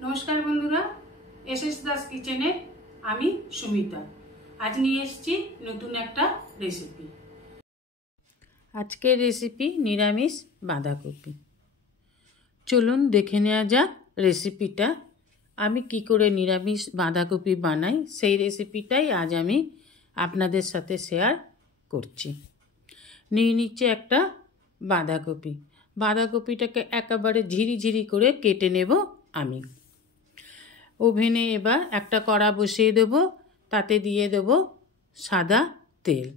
नमस्कार बंधुरा एसएस दास किचेने आमी सुमिता आज निये एसेछि नतून एकटा रेसिपि। आजकेर रेसिपि निरामिष बाँधाकपि। चलुन देखे नेওয়া যাক रेसिपिटा। आमी कि करे निरामिष बाँधाकपि बानाई सेई रेसिपिटाई आज आमी आपनादेर साथे शेयार करछि। निये निচ্ছি একটা বাঁধাকপি। বাঁধাকপিটাকে একেবারে ঝিরিঝিরি করে কেটে নেব আমি। ওভেনে এবার একটা কড়া বসিয়ে দেব, তাতে দিয়ে দেব সাদা তেল।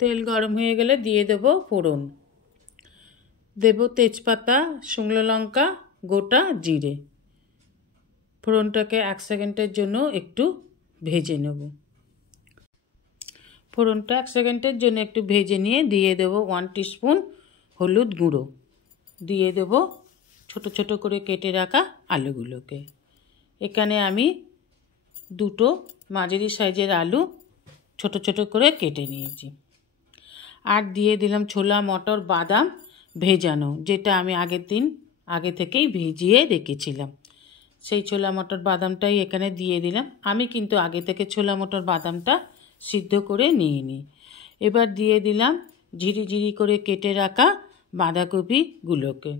তেল গরম হয়ে গেলে দিয়ে দেব ফোড়ন, দেব তেজপাতা, শুকনো লঙ্কা, গোটা জিরে। ফোড়নটাকে 1 সেকেন্ডের জন্য একটু ভেজে নেব। ফোড়নটা 1 সেকেন্ডের জন্য একটু ভেজে নিয়ে দিয়ে দেব 1 টিস্পুন হলুদ গুঁড়ো, দিয়ে দেব ছোট ছোট করে কেটে রাখা আলুগুলোকে। এখানে আমি দুটো মাঝারি সাইজের আলু ছোট ছোট করে কেটে নিয়েছি। আর দিয়ে দিলাম ছোলা মটর বাদাম ভেজানো, যেটা আমি আগের দিন আগে থেকেই ভিজিয়ে রেখেছিলাম। সেই ছোলা মটর বাদামটাই এখানে দিয়ে দিলাম। আমি কিন্তু আগে থেকে ছোলা মটর বাদামটা সিদ্ধ করে নিয়ে নিই। এবার দিয়ে দিলাম ঝিরিঝিরি করে কেটে রাখা বাঁধাকপিগুলোকে।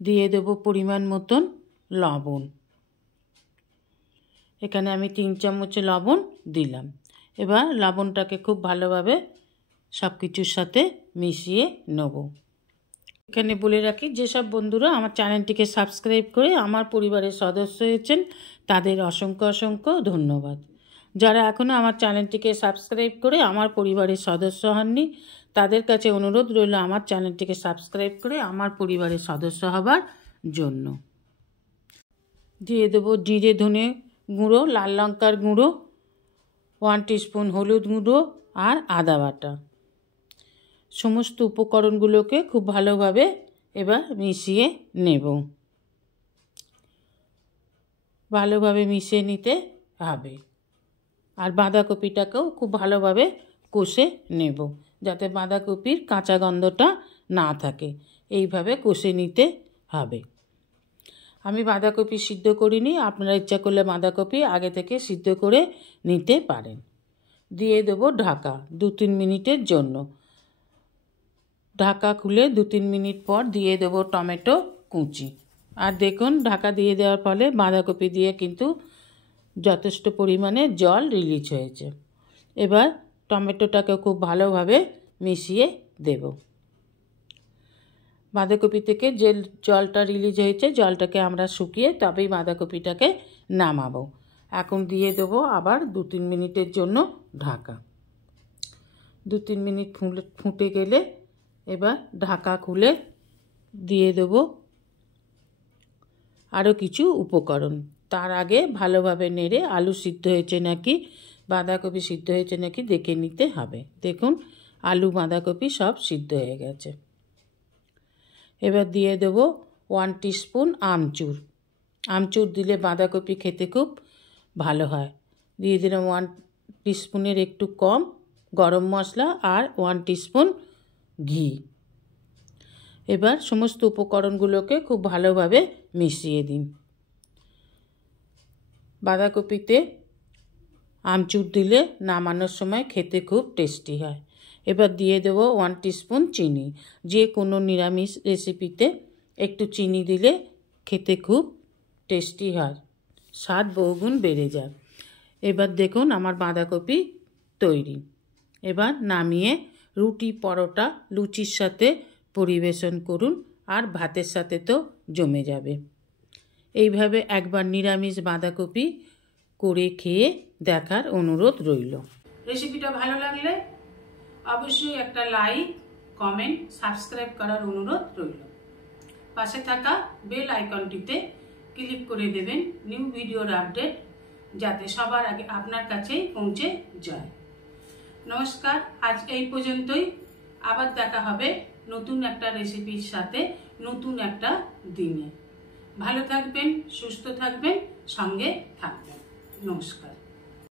দিয়ে দেব পরিমাণ মতন লবণ। এখানে আমি 3 চামচ লবণ দিলাম। এবার লবণটাকে খুব ভালোভাবে সব কিছুর সাথে মিশিয়ে নেব। এখানে বলে রাখি, যেসব বন্ধুরা আমার চ্যানেলটিকে সাবস্ক্রাইব করে আমার পরিবারের সদস্য হয়েছেন তাদের অসংখ্য অসংখ্য ধন্যবাদ। যারা এখনও আমার চ্যানেলটিকে সাবস্ক্রাইব করে আমার পরিবারের সদস্য হননি তাদের কাছে অনুরোধ রইল আমার চ্যানেলটিকে সাবস্ক্রাইব করে আমার পরিবারের সদস্য হবার জন্য। দিয়ে দেবো জিরে ধনে গুঁড়ো, লাল লঙ্কার গুঁড়ো, 1 টিস্পুন হলুদ গুঁড়ো আর আদা বাটা। সমস্ত উপকরণগুলোকে খুব ভালোভাবে এবার মিশিয়ে নেব। ভালোভাবে মিশিয়ে নিতে হবে। আর বাঁধাকপিটাকেও খুব ভালোভাবে কষে নেব, যাতে বাঁধাকপির কাঁচা গন্ধটা না থাকে। এইভাবে কষে নিতে হবে। আমি বাঁধাকপি সিদ্ধ করিনি, আপনারা ইচ্ছা করলে বাঁধাকপি আগে থেকে সিদ্ধ করে নিতে পারেন। দিয়ে দেব ঢাকা 2-3 মিনিটের জন্য। ঢাকা খুলে 2-3 মিনিট পর দিয়ে দেব টমেটো কুচি। আর দেখুন ঢাকা দিয়ে দেওয়ার ফলে বাঁধাকপি দিয়ে কিন্তু যথেষ্ট পরিমাণে জল রিলিজ হয়েছে। এবার টমেটোটাকে খুব ভালোভাবে মিশিয়ে দেব। বাঁধাকপি থেকে যে জলটা রিলিজ হয়েছে জলটাকে আমরা শুকিয়ে তবেই বাঁধাকপিটাকে নামাবো। এখন দিয়ে দেব আবার 2-3 মিনিটের জন্য ঢাকা। 2-3 মিনিট ফুটে গেলে এবার ঢাকা খুলে দিয়ে দেব আরও কিছু উপকরণ। তার আগে ভালোভাবে নেড়ে আলু সিদ্ধ হয়েছে নাকি বাঁধাকপি সিদ্ধ হয়েছে নাকি দেখে নিতে হবে। দেখুন আলু বাঁধাকপি সব সিদ্ধ হয়ে গেছে। এবার দিয়ে দেব 1 টিস্পুন আমচুর। আমচুর দিলে বাঁধাকপি খেতে খুব ভালো হয়। দিয়ে দিলাম 1 টিস্পুনের একটু কম গরম মশলা আর 1 টিস্পুন ঘি। এবার সমস্ত উপকরণগুলোকে খুব ভালোভাবে মিশিয়ে দিন। বাঁধাকপিতে আমচুর দিলে নামানোর সময় খেতে খুব টেস্টি হয়। এবার দিয়ে দেব 1 টিস্পুন চিনি। যে কোনো নিরামিষ রেসিপিতে একটু চিনি দিলে খেতে খুব টেস্টি হয়, স্বাদ বহুগুণ বেড়ে যায়। এবার দেখুন আমার বাঁধাকপি তৈরি। এবার নামিয়ে রুটি, পরোটা, লুচির সাথে পরিবেশন করুন। আর ভাতের সাথে তো জমে যাবে। এইভাবে একবার নিরামিষ বাঁধাকপি করে খেয়ে দেখার অনুরোধ রইল। রেসিপিটা ভালো লাগলে অবশ্যই একটা লাইক, কমেন্ট, সাবস্ক্রাইব করার অনুরোধ রইল। পাশে থাকা বেল আইকনটিতে ক্লিক করে দেবেন নিউ ভিডিওর আপডেট যাতে সবার আগে আপনার কাছেই পৌঁছে যায়। নমস্কার, আজ এই পর্যন্তই। আবার দেখা হবে নতুন একটা রেসিপির সাথে নতুন একটা দিনে। ভালো থাকবেন, সুস্থ থাকবেন, সঙ্গে থাকবেন। নমস্কার।